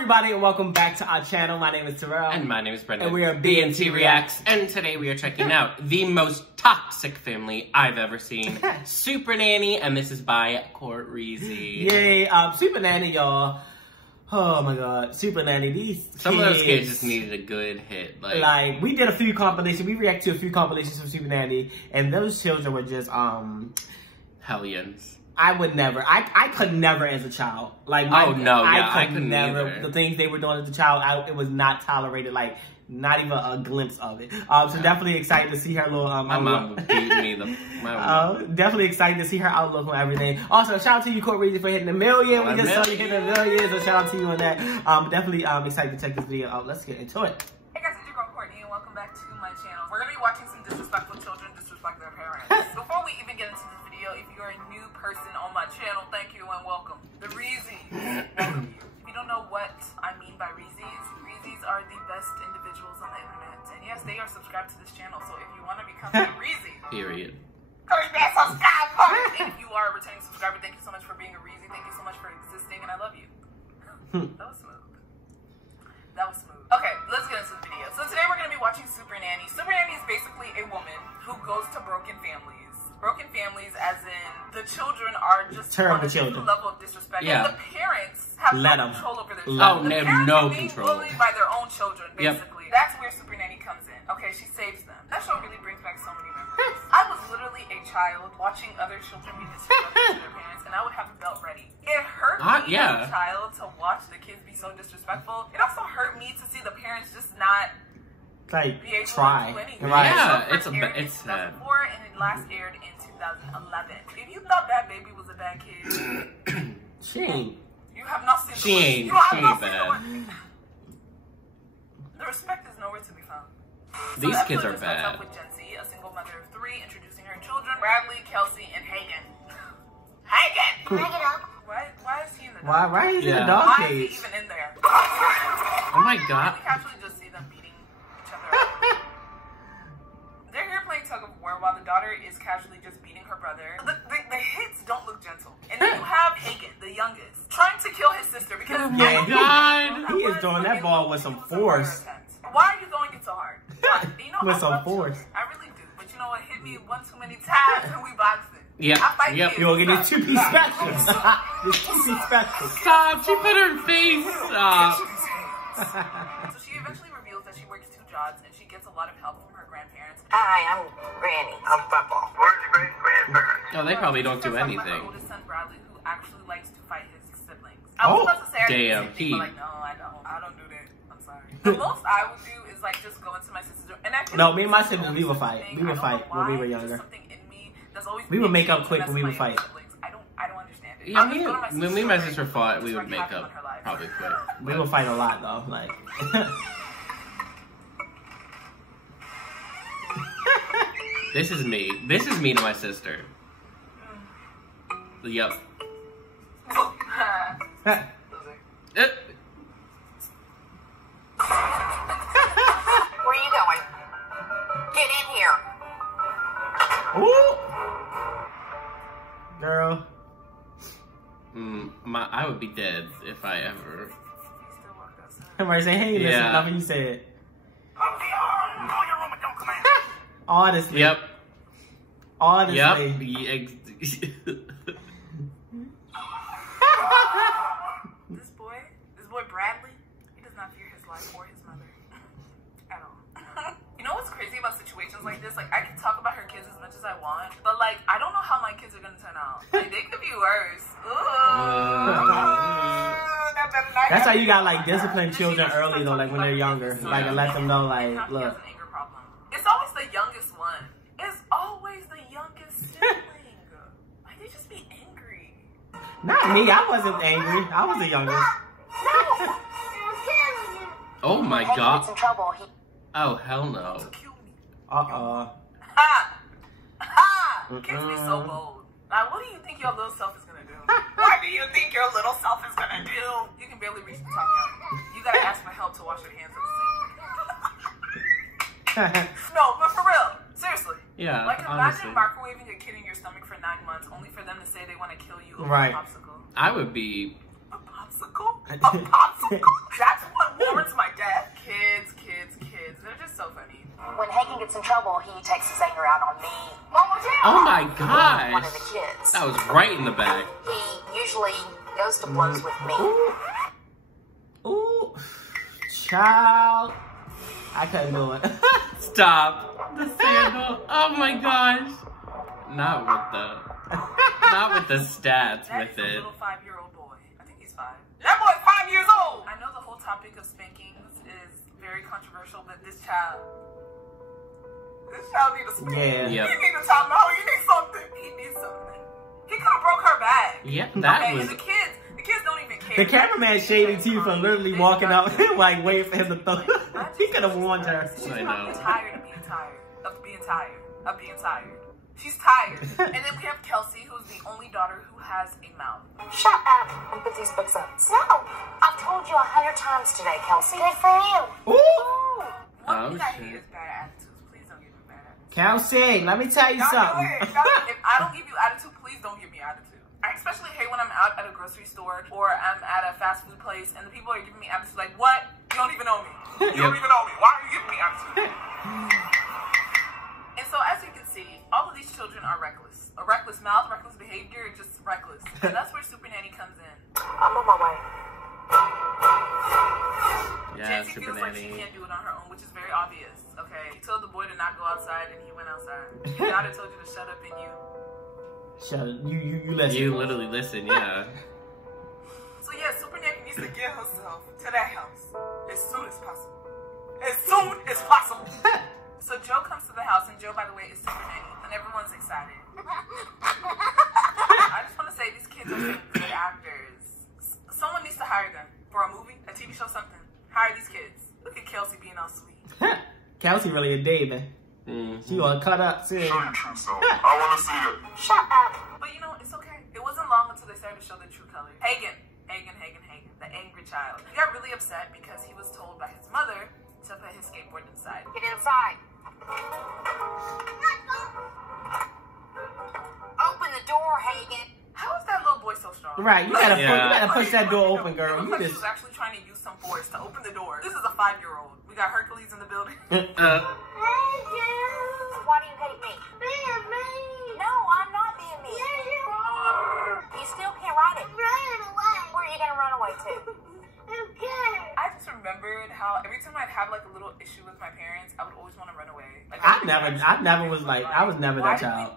everybody, and welcome back to our channel. My name is Terrell. And my name is Brendan. And we are BNT Reacts. And today we are checking out the most toxic family I've ever seen, Super Nanny, and this is by Courtreezy. Yay, Super Nanny, y'all. Oh my god, Super Nanny, these Some of those kids just needed a good hit. Like, we did a few compilations, we reacted to a few compilations from Super Nanny, and those children were just, hellions. I would never. I could never as a child. Like, I could never. Either. The things they were doing as a child, it was not tolerated. Like, not even a glimpse of it. So definitely excited to see her little. My mom would beat me. Definitely excited to see her outlook on everything. Also, shout out to you, Courtreezy, for hitting 1 million. We just saw you hitting 1 million. So shout out to you on that. Definitely excited to check this video out. Let's get into it. Hey guys, it's your girl Courtney, and welcome back to my channel. We're gonna be watching some disrespectful children disrespect their parents. Before we even get into this video, if you're a new person on my channel, thank you and welcome. The Reezies, welcome you. If you don't know what I mean by Reezies, Reezies are the best individuals on the internet. And yes, they are subscribed to this channel, so if you want to become a Reezie, Period. click that subscribe button. And if you are a returning subscriber, thank you so much for being a Reezie. Thank you so much for existing, and I love you. That was smooth. That was smooth. Okay, let's get into the video. So today we're going to be watching Super Nanny. Super Nanny is basically a woman who goes to broken families. Broken families as in the children are just terrible on a children. level of disrespect. Yeah. And the parents have no control over their children. Oh, the they have parents no are being control. bullied by their own children, basically. Yep. That's where Super Nanny comes in. Okay, she saves them. That show really brings back so many memories. I was literally a child watching other children be disrespectful to their parents, and I would have a belt ready. It hurt me as a child to watch the kids be so disrespectful. It also hurt me to see the parents just not be able try. to do anything. Right. Yeah, it's sad. And it last aired in 2011. If you thought that baby was a bad kid, she ain't. You have not seen She ain't. You have She not ain't seen bad. The respect is nowhere to be found. These so kids are starts bad. off with Gen Z, a single mother of 3, introducing her children, Bradley, Kelsey, and Hagen. Hagen! Can I get up? Why is he in the dog? Why is he in the dog Why cage? is he even in there? Oh my god. We casually just see them beating each other up. They're here playing tug of war while the daughter is casually just beating her brother. The hits don't look gentle. And then you have Hagen, the youngest, trying to kill his sister because he is throwing that ball with some force. Why are you throwing it so hard? You know, With some force. I really do. But you know what? Hit me one too many times and we boxed it. Yeah. Yep. You're gonna get this 2-piece special. This 2-piece special. Stop! She put her face. Stop. So she eventually reveals that she works 2 jobs and she gets a lot of help from her grandparents. Hi, I'm Granny. I'm Papa. Where's your great-grandparents? Oh, they probably don't do Her anything. oldest son, Bradley, who actually likes to fight his siblings. Oh, damn. But like, no, I don't do that. I'm sorry. The most I would do is like just go into my sister's room. And no, me and my siblings, we would fight. We would fight when we were younger. We would make up quick when we would fight. I don't understand it. Yeah, when me and my sister fought, we would make up probably quick. We would fight a lot though. Like. This is me. This is me to my sister. Yup. Where are you going? Get in here. Ooh. Girl. I would be dead if I ever. Everybody say, hey, listen, nothing you said. Honestly. Yep. Honestly. Yep. This boy Bradley, he does not fear his life or his mother at all. You know what's crazy about situations like this? Like, I can talk about her kids as much as I want, but like, I don't know how my kids are gonna turn out. Like, they could be worse. That's how you got like discipline children early though, like when they're younger, like and let them know, like, look. It's always the youngest one. It's always the youngest sibling. Like, they just be angry. Not me. I wasn't angry. I was the youngest. Oh my god. In trouble. Oh hell no. Ha! Ha! Kids be so bold. Like, what do you think your little self is gonna do? What do you think your little self is gonna do? You can barely reach the top now. You gotta ask for help to wash your hands in the sink. No, but for real. Seriously. Yeah, like, honestly. imagine microwaving a kid in your stomach for 9 months only for them to say they want to kill you over Right. a popsicle. I would be. A popsicle? A popsicle. That's what warrants my death. Kids. They're just so funny. When Hagen gets in trouble, he takes his anger out on me. Oh my gosh. One of the kids. That was right in the back. He usually goes to blows with me. Ooh. Child. I couldn't do it. Stop. The sandal. Oh my gosh. Not with the stats That with is a it. little 5-year-old boy. I think he's 5. That boy's 5 years old! I know the whole topic of spankings is very controversial, but this child need a spank. Yeah. Yep. He needs a time out. He needs something. He could have broke her back. Yep, that was... And the kids don't even care. The cameraman shaded too from literally walking out, like waiting for him to throw. He could have warned her. She's I probably know. tired of being tired. She's tired. And then we have Kelsey, who's the only daughter who has a mouth. Shut up and put these books up. No, I've told you 100 times today, Kelsey. Good for you. Ooh. One thing I hate is bad attitudes. Please don't give me bad attitudes. Kelsey, let me tell you something. If I don't give you attitude, please don't give me attitude. I especially hate when I'm out at a grocery store or I'm at a fast food place and the people are giving me attitude like, what? You don't even know me. You don't even know me. Why are you giving me attitude? And so as you can see, all of these children are reckless. A reckless mouth, reckless behavior, just reckless. And that's where Super Nanny comes in. I'm on my way. Yeah, Jesse Super feels like she Nanny. can't do it on her own, which is very obvious. Okay, he told the boy to not go outside and he went outside. Your daughter told you to shut up and you... Shut up. You listen. You literally listen, yeah. So yeah, Super Nanny needs to get herself to that house as soon as possible. As soon as possible. So Joe comes to the house, and Joe, by the way, is Super Nanny, and everyone's excited. I just want to say these kids are some good actors. Someone needs to hire them for a movie, a TV show, something. Hire these kids. Look at Kelsey being all sweet. Kelsey really a David. She gonna cut up soon. Show your true self. I want to see it. Shut up. But you know, it's okay. It wasn't long until they started to show their true colors. Hagen, the angry child. He got really upset because he was told by his mother to put his skateboard inside. Get inside. Open the door, Hagen. How is that little boy so strong? Right, you gotta push that door open, girl. It You looks like he just was actually trying to use some force to open the door. This is a 5-year-old. We got Hercules in the building. Why do you hate me? Being mean. No, I'm not being mean. Yeah, you are. You still can't ride it. Run away. Where are you gonna run away to? Okay. I just remembered how every time I'd have like a little issue with my parents, I would always want to run away. Like, I was never that child.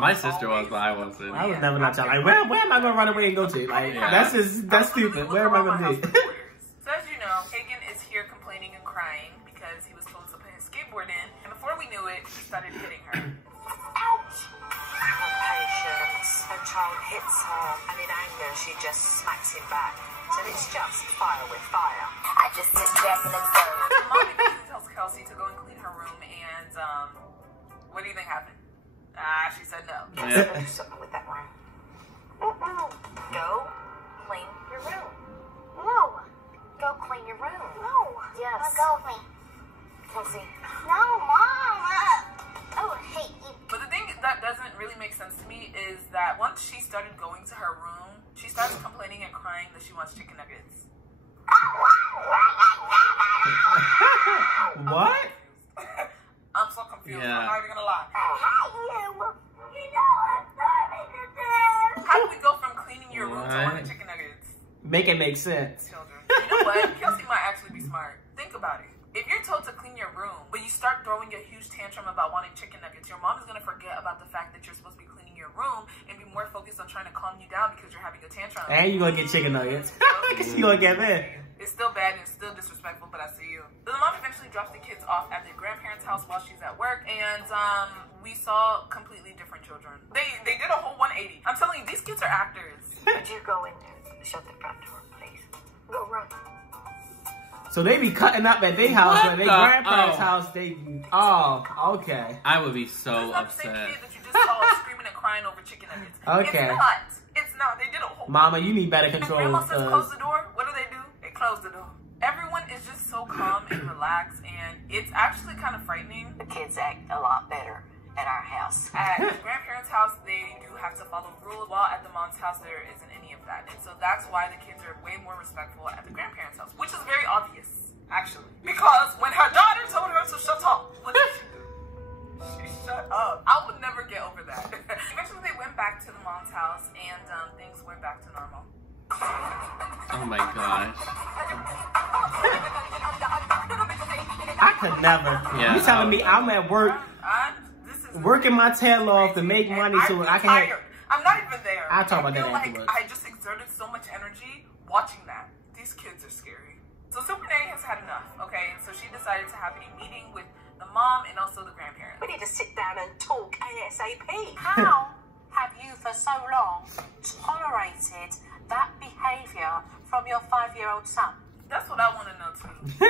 My sister was, but I wasn't. I was never that child. Like, where am I gonna run away and go to? Like, that's stupid. Where am I gonna do? So as you know, Hagen is here complaining and crying because he was told to put his skateboard in, and before we knew it, he started hitting her. Ouch. Her patience. Her child hits her, and in anger, she just smacks him back. So it's just fire with fire. I just did Jack and observe. Mom immediately tells Kelsey to go and clean her room, and what do you think happened? She said no. Yes, do something with that room. Go clean your room. No. Go clean your room. No. Yes. Go with me. Kelsey. No, Mom. Oh, I hate you. But the thing that doesn't really make sense to me is that once she started going to her room, she started complaining and crying that she wants chicken nuggets. What? I'm so confused. Yeah. I'm not even gonna lie. You know I'm sorry to this. How do we go from cleaning your room to wanting chicken nuggets? Make it make sense. Children. You know what? Kelsey might actually be smart. Think about it. If you're told to clean your room, but you start throwing a huge tantrum about wanting chicken nuggets, your mom is going to forget about the fact that you're supposed to be cleaning your room and be more focused on trying to calm you down because you're having a tantrum. And you're gonna get chicken nuggets. Because you're gonna get mad. It's still bad and it's still disrespectful, but I see you. So the mom eventually drops the kids off at their grandparents' house while she's at work, and we saw completely different children. They did a whole 180. I'm telling you, these kids are actors. Would you go in there and shut the front door, please? Go run. So they be cutting up at their house, What but their the- grandparents' oh. house, they... Oh, okay. I would be This so is not the same upset. kid that you just saw screaming and crying over chicken nuggets. Okay. It's not. It's not. They did a whole... Mama, you need better And control. grandma says close the door. What do? They close the door. Everyone is just so calm and relaxed, and it's actually kind of frightening. The kids act a lot better at our house. At the grandparents' house, they do have to follow rules, while at the mom's house, there isn't any of that. And so that's why the kids are way more respectful at the grandparents' house, which is very obvious, actually. Because when her daughter told her to shut up, what did she do? She shut up. I would never get over that. Eventually, they went back to the mom's house, and things went back to normal. Oh my gosh. I could never. Yeah, You telling me I'm at work, working my tail off to make money so I can have... I'm not even there. I'll talk about that like afterwards. I just exerted so much energy watching that. These kids are scary. So SUPERNANNY has had enough, okay? So she decided to have a meeting with the mom and also the grandparents. We need to sit down and talk ASAP. How have you for so long tolerated that behaviour from your 5-year-old son? That's what I want to know too.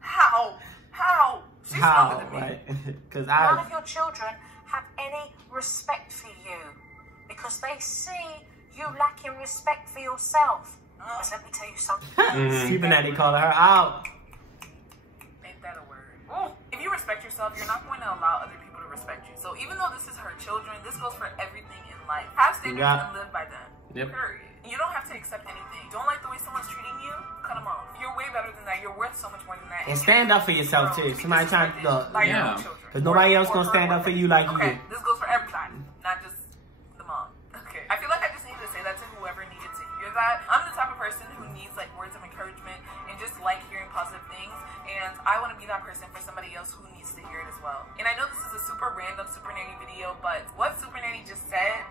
How? She's How, younger than me. right? Because None of your children have any respect for you because they see you lacking respect for yourself. Because let me tell you something. SUPERNANNY calling her out. Ain't that a word? If you respect yourself, you're not going to allow other people to respect you. So even though this is her children, this goes for everything in life. Have standards and live by them. Yep. Period. You don't have to accept anything. Don't like the way someone's treating you? Cut them off. You're way better than that. You're worth so much more than that. And stand up for yourself too. Somebody trying to by your yeah. own children. Because nobody else gonna stand up for you like you do. Okay, this goes for everybody, not just the mom. Okay. I feel like I just needed to say that to whoever needed to hear that. I'm the type of person who needs like words of encouragement and just like hearing positive things. And I want to be that person for somebody else who needs to hear it as well. And I know this is a super random SUPERNANNY video, but what SUPERNANNY just said,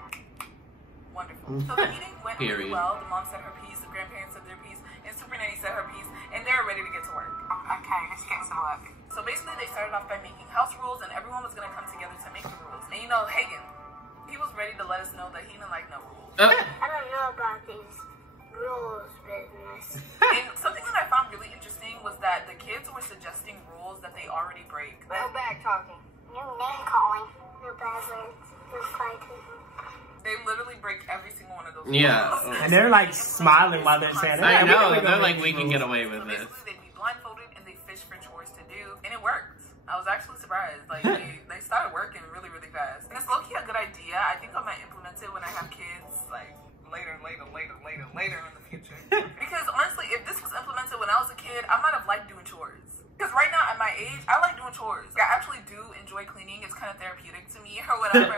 wonderful. So the meeting went really well. The mom said her piece, the grandparents said their piece, and SUPERNANNY said her piece, and they're ready to get to work. Okay, let's get to work. So basically, they started off by making house rules, and everyone was going to come together to make the rules. And you know, Hagen, he was ready to let us know that he didn't like no rules. I don't know about these rules business. And something that I found really interesting was that the kids were suggesting rules that they already break. No bad talking. No name calling. No bad words. No fighting. They literally break every single one of those Yeah. rules. And they're like smiling while they're saying it. I know. They're like, we can get away with So this. basically, they'd be blindfolded and they fish for chores to do, and it worked. I was actually surprised. Like they started working really, really fast. And it's low-key a good idea. I think I might implement it when I have kids, like later in the future. Because honestly, if this was implemented when I was a kid, I might have liked doing chores. Because right now at my age, I like doing chores. I actually do enjoy cleaning. It's kind of therapeutic to me or whatever.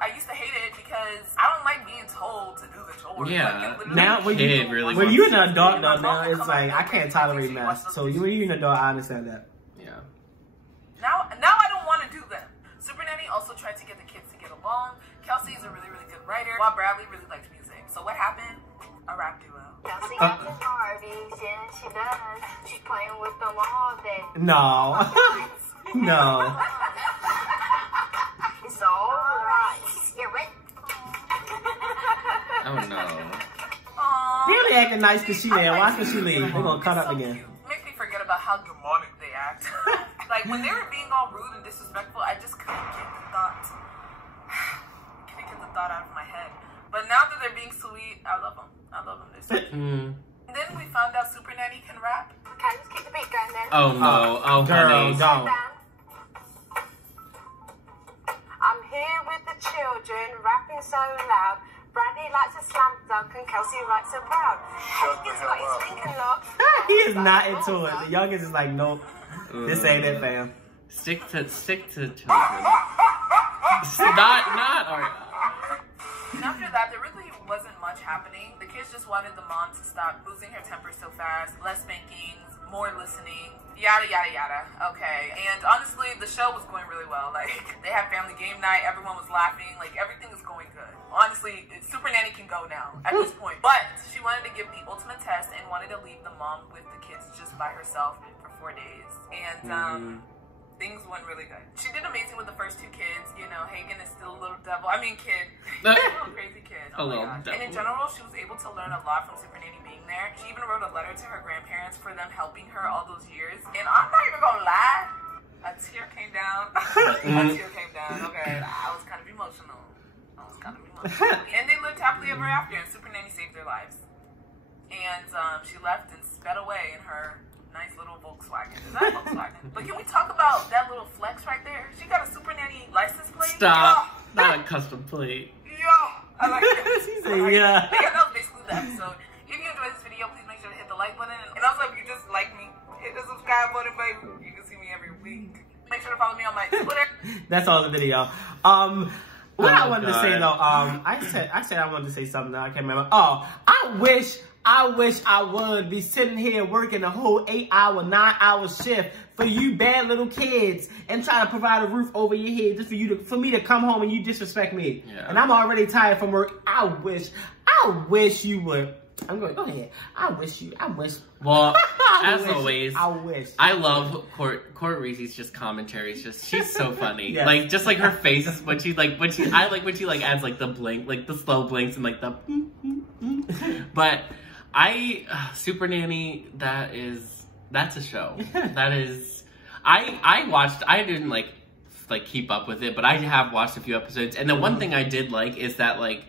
I used to hate it because I don't like being told to do the chores. Yeah. Like, Now when you're an adult though, now it's like I can't tolerate mess. So when you're an adult, I understand that. Yeah. Now I don't want to do them. SUPERNANNY also tried to get the kids to get along. Kelsey is a really, really good writer, while Bradley really likes music. So what happened? A rap duo. Kelsey got the Barbies, yeah, she does. She's playing with them all day. No. No. It's all right. You're right. Oh no. Aww. They only acting nice because she there. Watch when she leave. They're gonna cut up again. Make me forget about how demonic they act. Like when they were being all rude and disrespectful, I just couldn't get the thought. Couldn't get the thought out of my head. But now that they're being sweet, I love them. I love them. They're so cute. And then we found out SUPERNANNY can rap. Okay, let's keep the beat going then. Oh no. Oh Girl, honey. don't. I'm here with the children, rapping so loud. Bradley likes a slam dunk and Kelsey writes a proud. Hagen's got his Lincoln log. He is not into it. The youngest is like, nope. This ain't it, fam. Stick to children. Not alright. And after that, there really wasn't much happening. The kids just wanted the mom to stop losing her temper so fast, less spankings, more listening, yada, yada, yada. Okay. And honestly, the show was going really well. Like, they had family game night, everyone was laughing, like, everything was going good. Honestly, SUPERNANNY can go now at this point. But she wanted to give the ultimate test and wanted to leave the mom with the kids just by herself for 4 days. And, things went really good. She did amazing with the first 2 kids. You know, Hagen is still a little devil. I mean, kid. Still a crazy kid. Oh my gosh. And in general, she was able to learn a lot from SUPERNANNY being there. She even wrote a letter to her grandparents for them helping her all those years. And I'm not even gonna lie, a tear came down. Okay, I was kind of emotional. And they lived happily ever after, and SUPERNANNY saved their lives. And she left and sped away in her nice little Volkswagen. Volkswagen. Is that Volkswagen? But can we talk about that little flex right there? She got a Super Nanny license plate. Stop. Not a custom plate. I like it. She said, yeah. But yeah, that was basically the episode. If you enjoyed this video, please make sure to hit the like button. And also, if you just like me, hit the subscribe button, baby. You can see me every week. Make sure to follow me on my Twitter. That's all the video. What I wanted to say though, I said I wanted to say something that I can't remember. Oh, I wish I would be sitting here working a whole 8-hour, 9-hour shift for you bad little kids and trying to provide a roof over your head just for me to come home and you disrespect me. Yeah. And I'm already tired from work. I wish you would. I'm going, go ahead. I wish. Well, as always, I wish. I love Courtreezy's just commentaries. She's so funny. Yes. Like, just like her face when she adds like the blink, like the slow blinks and like the But Super Nanny, that's a show. That is, I watched, I didn't like keep up with it, but I have watched a few episodes. And the one thing I did like is that like,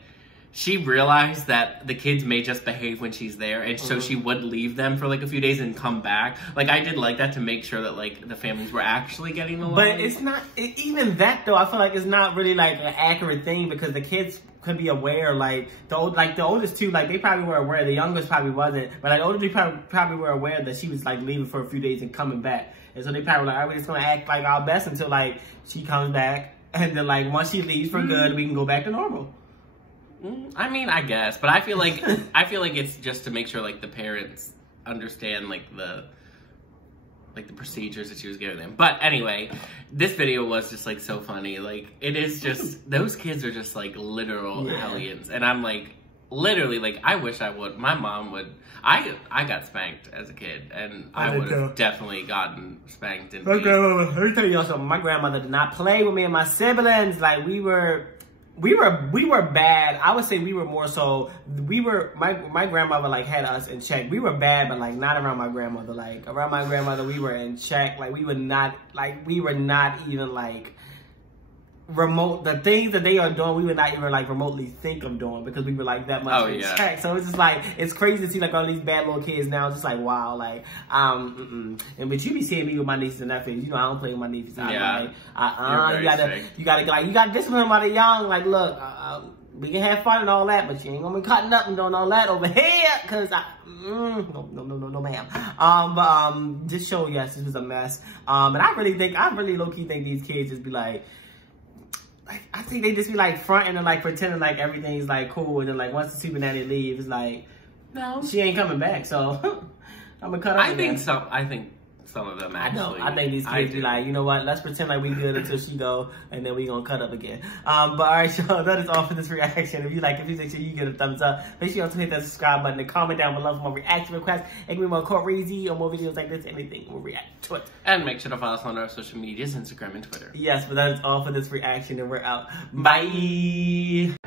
she realized that the kids may just behave when she's there, and so she would leave them for like a few days and come back. Like, I did like that to make sure that like the families were actually getting along. But it's not, even that though, I feel like it's not really like an accurate thing because the kids could be aware, like the oldest two, like they probably were aware, the youngest probably wasn't, but like the oldest two probably were aware that she was like leaving for a few days and coming back. And so they probably were like, all right, we're just gonna act like our best until like she comes back, and then like once she leaves for good, we can go back to normal. I mean, I guess, but I feel like it's just to make sure like the parents understand like the procedures that she was giving them. But anyway, this video was just like so funny. Like, it is just, those kids are just like literal hellions, and I'm like, literally, like, I wish I would. My mom would. I got spanked as a kid, and I would have definitely gotten spanked. And let me tell you something. My grandmother did not play with me and my siblings. Like, we were bad. I would say we were more so, my grandmother like had us in check. We were bad, but like not around my grandmother. Like around my grandmother, we were in check. Like we were not even like remote, the things that they are doing, we would not even like remotely think of doing because we were like that much in check. So it's just like, it's crazy to see like all these bad little kids now. It's just like, wow, like, and but you be seeing me with my nieces and nephews. You know, I don't play with my nieces. Yeah. You gotta discipline them while they're young. Like, look, we can have fun and all that, but you ain't gonna be cutting up and doing all that over here, cause no ma'am. But just show, yes, this was a mess. And I really low key think these kids just be like, I think they just be like fronting and like pretending like everything's like cool, and then like once the Super Nanny leaves, it's like, no, she ain't coming back. So I'm gonna cut up. I think some of them actually. I think these kids be like, you know what? Let's pretend like we good until she go, and then we gonna cut up again. But all right, y'all, that is all for this reaction. If you like it, please make sure you give it a thumbs up. Make sure you also hit that subscribe button and comment down below for more reaction requests, and give me more Courtreezy or more videos like this. Anything, we'll react to it. And make sure to follow us on our social medias, Instagram and Twitter. Yes, but that is all for this reaction, and we're out. Bye.